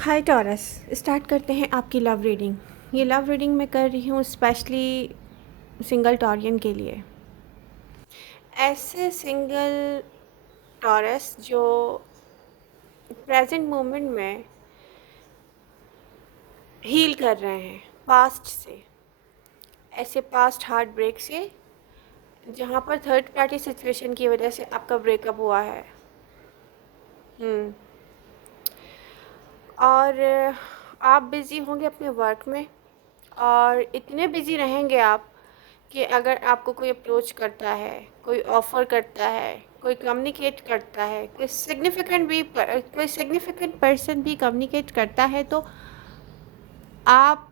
हाय taurus. Start करते हैं आपकी लव रीडिंग। ये लव रीडिंग मैं कर रही हूँ स्पेशली सिंगल टॉरियन के लिए। ऐसे सिंगल टॉरस जो प्रेजेंट मोमेंट में हील कर रहे हैं पास्ट से, ऐसे पास्ट हार्ट ब्रेक से जहाँ पर थर्ड पार्टी सिचुएशन की वजह से आपका ब्रेकअप हुआ है। और आप बिज़ी होंगे अपने वर्क में, और इतने बिज़ी रहेंगे आप कि अगर आपको कोई अप्रोच करता है, कोई ऑफ़र करता है, कोई कम्युनिकेट करता है, कोई सिग्निफिकेंट पर्सन भी कम्युनिकेट करता है, तो आप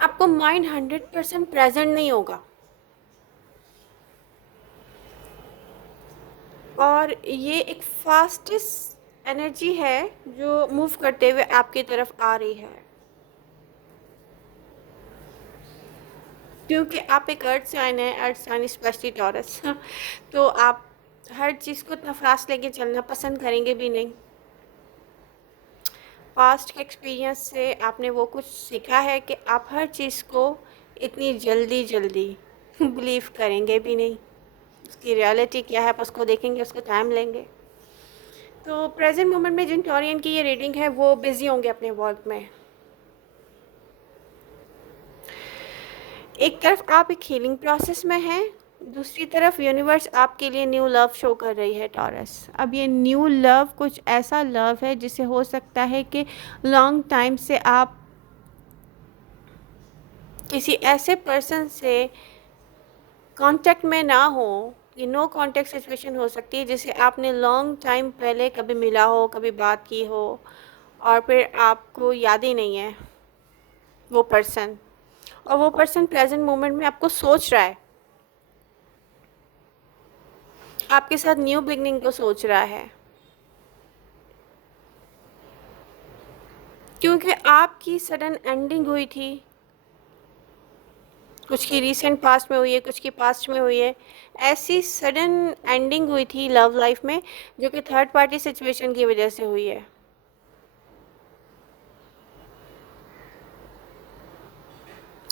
आपको माइंड 100% प्रेजेंट नहीं होगा। और ये एक फास्टेस्ट एनर्जी है जो मूव करते हुए आपकी तरफ आ रही है, क्योंकि आप एक अर्थ साइन है, अर्थ साइन स्पेशली टॉरस। तो आप हर चीज़ को इतना फास्ट लेके चलना पसंद करेंगे भी नहीं। पास्ट के एक्सपीरियंस से आपने वो कुछ सीखा है कि आप हर चीज़ को इतनी जल्दी जल्दी बिलीव करेंगे भी नहीं। उसकी रियलिटी क्या है आप उसको देखेंगे, उसको टाइम लेंगे। तो प्रेजेंट मोमेंट में जिन टॉरियन की ये रीडिंग है वो बिज़ी होंगे अपने वर्क में। एक तरफ आप एक हीलिंग प्रोसेस में हैं, दूसरी तरफ यूनिवर्स आपके लिए न्यू लव शो कर रही है टॉरस। अब ये न्यू लव कुछ ऐसा लव है जिसे हो सकता है कि लॉन्ग टाइम से आप किसी ऐसे पर्सन से कांटेक्ट में ना हो। ये नो कांटेक्ट सिचुएशन हो सकती है जिसे आपने लॉन्ग टाइम पहले कभी मिला हो, कभी बात की हो, और फिर आपको याद ही नहीं है वो पर्सन, और वो पर्सन प्रेजेंट मोमेंट में आपको सोच रहा है, आपके साथ न्यू बिगनिंग को सोच रहा है, क्योंकि आपकी सडन एंडिंग हुई थी। कुछ की रीसेंट पास्ट में हुई है, कुछ की पास्ट में हुई है। ऐसी सडन एंडिंग हुई थी लव लाइफ में जो कि थर्ड पार्टी सिचुएशन की वजह से हुई है।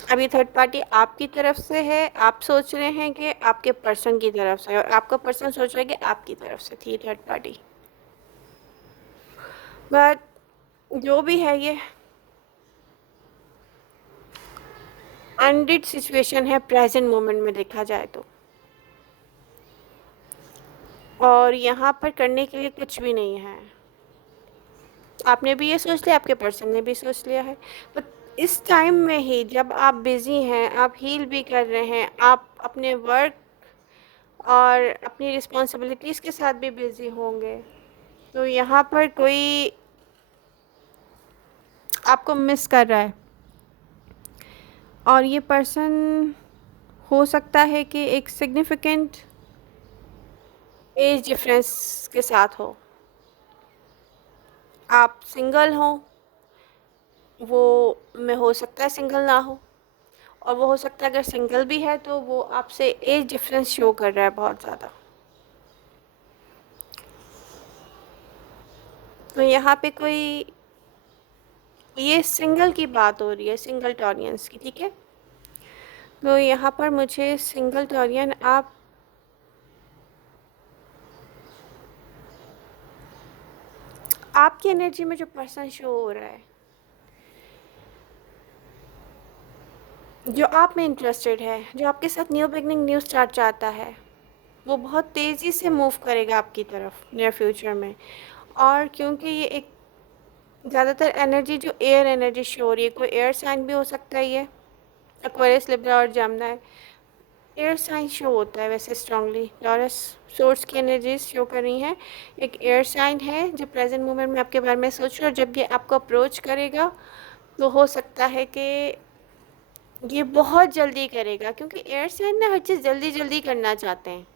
अभी थर्ड पार्टी आपकी तरफ से है, आप सोच रहे हैं कि आपके पर्सन की तरफ से, और आपका पर्सन सोच रहा है कि आपकी तरफ से थी थर्ड पार्टी। बट जो भी है, ये अनडिड सिचुएशन है प्रेजेंट मोमेंट में देखा जाए तो, और यहाँ पर करने के लिए कुछ भी नहीं है। आपने भी ये सोच लिया, आपके पर्सन ने भी सोच लिया है। बट इस टाइम में ही जब आप बिज़ी हैं, आप हील भी कर रहे हैं, आप अपने वर्क और अपनी रिस्पॉन्सिबिलिटीज़ के साथ भी बिज़ी होंगे, तो यहाँ पर कोई आपको मिस कर रहा है। और ये पर्सन हो सकता है कि एक सिग्निफिकेंट एज डिफरेंस के साथ हो। आप सिंगल हो, वो में हो सकता है सिंगल ना हो, और वो हो सकता है अगर सिंगल भी है तो वो आपसे एज डिफरेंस शो कर रहा है बहुत ज़्यादा। तो यहाँ पे कोई, ये सिंगल की बात हो रही है, सिंगल टॉरियंस की, ठीक है। तो यहाँ पर मुझे सिंगल टॉरियन, आप आपकी एनर्जी में जो पर्सन शो हो रहा है, जो आप में इंटरेस्टेड है, जो आपके साथ न्यू बिगनिंग न्यू स्टार्ट चाहता है, वो बहुत तेज़ी से मूव करेगा आपकी तरफ नियर फ्यूचर में। और क्योंकि ये एक ज़्यादातर एनर्जी जो एयर एनर्जी शो हो रही है, कोई एयर साइन भी हो सकता है, ये एक्वेरियस, लिब्रा और जमना एयर साइन शो होता है वैसे स्ट्रांगली। टॉरस सोर्स की एनर्जीज शो कर रही हैं। एक एयर साइन है जो प्रेजेंट मोमेंट में आपके बारे में सोच रहा है, और जब ये आपको अप्रोच करेगा तो हो सकता है कि ये बहुत जल्दी करेगा, क्योंकि एयर साइन ना हर चीज़ जल्दी जल्दी करना चाहते हैं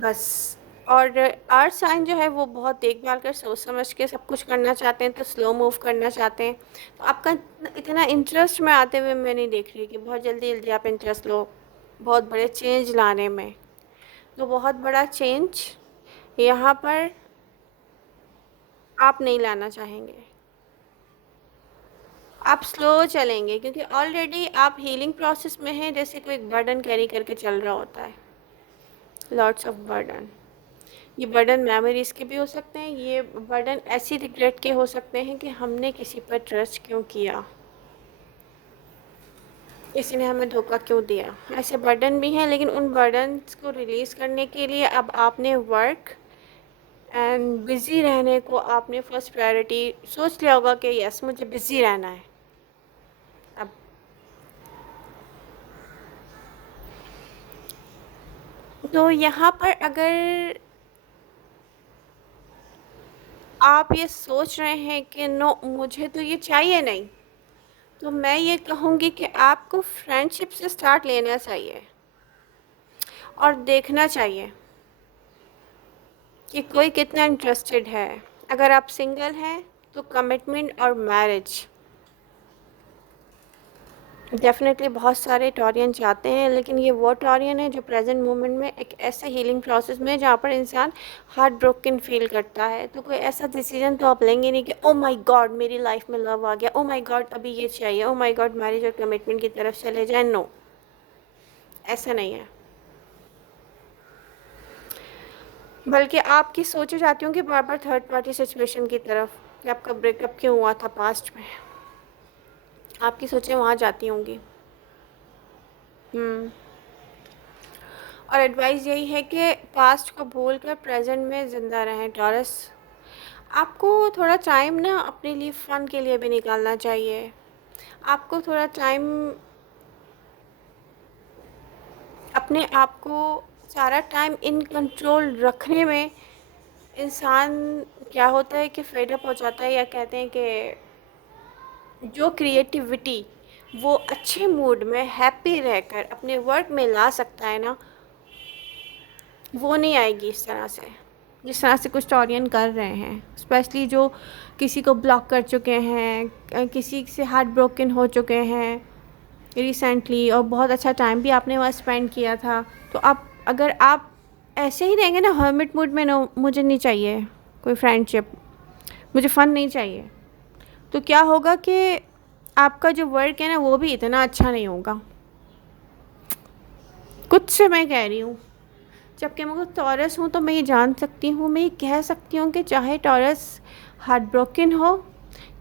बस। और अर्थ साइन जो है वो बहुत देखभाल कर सोच समझ के सब कुछ करना चाहते हैं, तो स्लो मूव करना चाहते हैं। तो आपका इतना इंटरेस्ट में आते हुए मैं नहीं देख रही कि बहुत जल्दी जल्दी आप इंटरेस्ट लो बहुत बड़े चेंज लाने में। तो बहुत बड़ा चेंज यहाँ पर आप नहीं लाना चाहेंगे, आप स्लो चलेंगे क्योंकि ऑलरेडी आप हीलिंग प्रोसेस में हैं, जैसे कोई बर्डन कैरी करके चल रहा होता है, लॉट्स ऑफ बर्डन। ये बर्डन मेमोरीज के भी हो सकते हैं, ये बर्डन ऐसी रिग्रेट के हो सकते हैं कि हमने किसी पर ट्रस्ट क्यों किया, किसी ने हमें धोखा क्यों दिया। ऐसे बर्डन भी हैं, लेकिन उन बर्डन्स को रिलीज़ करने के लिए अब आपने वर्क एंड बिज़ी रहने को आपने फर्स्ट प्रायोरिटी सोच लिया होगा कि यस मुझे बिज़ी रहना है। अब तो यहाँ पर अगर आप ये सोच रहे हैं कि नो मुझे तो ये चाहिए नहीं, तो मैं ये कहूँगी कि आपको फ्रेंडशिप से स्टार्ट लेना चाहिए और देखना चाहिए कि कोई कितना इंटरेस्टेड है। अगर आप सिंगल हैं तो कमिटमेंट और मैरिज डेफ़िनेटली बहुत सारे टॉरियन चाहते हैं, लेकिन ये वो टॉरियन है जो प्रेजेंट मोमेंट में एक ऐसे हीलिंग प्रोसेस में जहाँ पर इंसान हार्ट ब्रोकन फील करता है, तो कोई ऐसा डिसीजन तो आप लेंगे नहीं कि ओ माय गॉड मेरी लाइफ में लव आ गया, ओ माय गॉड अभी ये चाहिए, ओ माय गॉड मैरिज और कमिटमेंट की तरफ चले जाए। नो, ऐसा नहीं है। बल्कि आपकी सोचे जाती हूँ कि बार बार थर्ड पार्टी सिचुएशन की तरफ कि आपका ब्रेकअप क्यों हुआ था पास्ट में, आपकी सोचें वहाँ जाती होंगी। और एडवाइस यही है कि पास्ट को भूल कर प्रेजेंट में ज़िंदा रहें टॉरस। आपको थोड़ा टाइम ना अपने लिए फ़न के लिए भी निकालना चाहिए। आपको थोड़ा टाइम अपने आप को सारा टाइम इन कंट्रोल रखने में इंसान क्या होता है कि फेड अप हो जाता है, या कहते हैं कि जो क्रिएटिविटी वो अच्छे मूड में हैप्पी रहकर अपने वर्क में ला सकता है ना, वो नहीं आएगी इस तरह से जिस तरह से कुछ टॉरियन कर रहे हैं, स्पेशली जो किसी को ब्लॉक कर चुके हैं, किसी से हार्ट ब्रोकन हो चुके हैं रिसेंटली, और बहुत अच्छा टाइम भी आपने वहाँ स्पेंड किया था। तो आप अगर आप ऐसे ही रहेंगे ना हर्मिट मूड में, नो मुझे नहीं चाहिए कोई फ्रेंडशिप, मुझे फ़न नहीं चाहिए, तो क्या होगा कि आपका जो वर्क है ना वो भी इतना अच्छा नहीं होगा। कुछ से मैं कह रही हूँ, जबकि मैं टॉरस हूँ तो मैं ये जान सकती हूँ, मैं ये कह सकती हूँ कि चाहे टॉरस हार्ट ब्रोकन हो,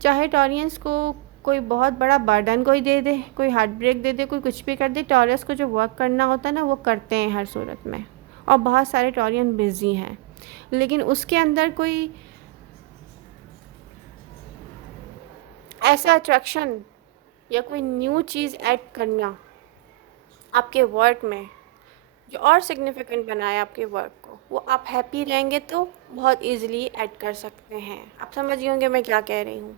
चाहे टॉरियंस को कोई बहुत बड़ा बर्डन कोई दे दे, कोई हार्ट ब्रेक दे दे, कोई कुछ भी कर दे, टॉरस को जो वर्क करना होता है ना वो करते हैं हर सूरत में। और बहुत सारे टॉरियन बिजी हैं, लेकिन उसके अंदर कोई ऐसा अट्रैक्शन या कोई न्यू चीज़ ऐड करना आपके वर्क में जो और सिग्निफिकेंट बनाए आपके वर्क को, वो आप हैप्पी रहेंगे तो बहुत इजीली ऐड कर सकते हैं। आप समझ गए होंगे मैं क्या कह रही हूँ।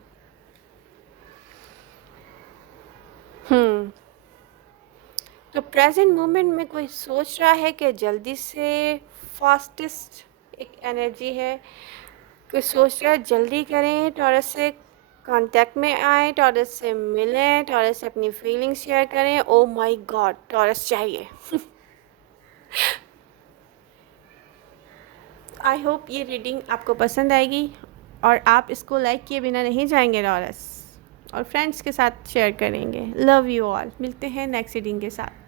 तो प्रेजेंट मोमेंट में कोई सोच रहा है कि जल्दी से, फास्टेस्ट एक एनर्जी है, कोई सोच रहा है जल्दी करें, टॉरस से कांटेक्ट में आए, टॉरस से मिलें, टॉरस से अपनी फीलिंग्स शेयर करें। ओ माय गॉड टॉरस चाहिए। आई होप ये रीडिंग आपको पसंद आएगी और आप इसको लाइक किए बिना नहीं जाएंगे टॉरस, और फ्रेंड्स के साथ शेयर करेंगे। लव यू ऑल, मिलते हैं नेक्स्ट रीडिंग के साथ।